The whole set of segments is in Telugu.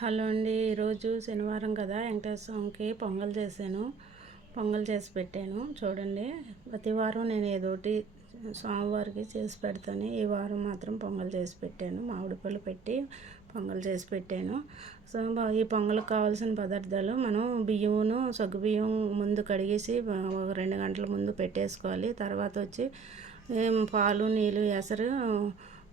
హలో అండి. ఈరోజు శనివారం కదా, వెంకటేశ్వర స్వామికి పొంగల్ చేశాను. పొంగల్ చేసి పెట్టాను. చూడండి, ప్రతి వారం నేను ఏదోటి స్వామివారికి చేసి పెడతాను. ఈ వారం మాత్రం పొంగల్ చేసి పెట్టాను. మామిడి పళ్ళు పెట్టి పొంగల్ చేసి పెట్టాను. సో ఈ పొంగల్కి కావాల్సిన పదార్థాలు, మనం బియ్యమును సగ్గుబియ్యం ముందు కడిగేసి ఒక 2 గంటల ముందు పెట్టేసుకోవాలి. తర్వాత వచ్చి పాలు నీళ్ళు ఎసరు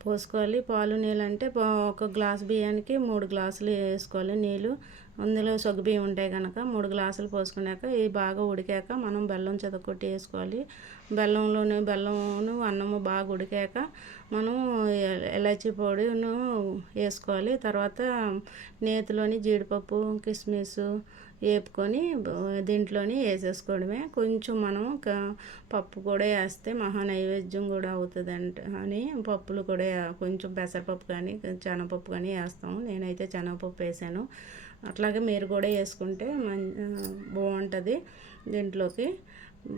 పోసుకోవాలి. పాలు నీళ్ళు అంటే ఒక గ్లాసు బియ్యానికి 3 గ్లాసులు వేసుకోవాలి నీళ్ళు. అందులో సగ్గుబియ్యం ఉంటాయి కనుక 3 గ్లాసులు పోసుకున్నాక ఇవి బాగా ఉడికాక మనం బెల్లం చెదకొట్టి వేసుకోవాలి. బెల్లమును అన్నము బాగా ఉడికాక మనం ఇలాచీ పొడిను వేసుకోవాలి. తర్వాత నేతిలోని జీడిపప్పు కిస్మిస్ వేపుకొని దీంట్లోని వేసేసుకోవడమే. కొంచెం మనం పప్పు కూడా వేస్తే మహా నైవేద్యం కూడా అవుతుంది అని పప్పులు కూడా కొంచెం పెసరపప్పు కానీ శనగపప్పు కానీ వేస్తాము. నేనైతే శనగపప్పు వేసాను. అట్లాగే మీరు కూడా వేసుకుంటే బాగుంటుంది. దీంట్లోకి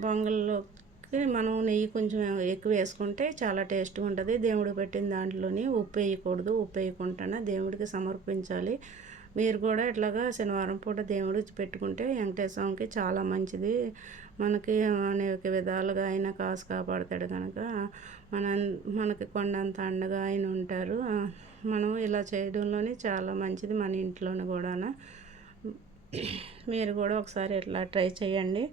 పొంగల్లోకి మనం నెయ్యి కొంచెం ఎక్కువ వేసుకుంటే చాలా టేస్ట్గా ఉంటుంది. దేవుడికి పెట్టిన దాంట్లోని ఉప్పు వేయకూడదు. ఉప్పు వేయకుండా దేవుడికి సమర్పించాలి. మీరు కూడా ఇట్లాగా శనివారం పూట దేవుడికి పెట్టుకుంటే వెంకటేశ్వర స్వామికి చాలా మంచిది. మనకి అనేక విధాలుగా ఆయన కాపాడుతాడు కనుక మనకి కొండంత అండగా ఆయన ఉంటారు. మనం ఇలా చేయడంలోనే చాలా మంచిది. మన ఇంట్లోని కూడా మీరు కూడా ఒకసారి ఇట్లా ట్రై చేయండి.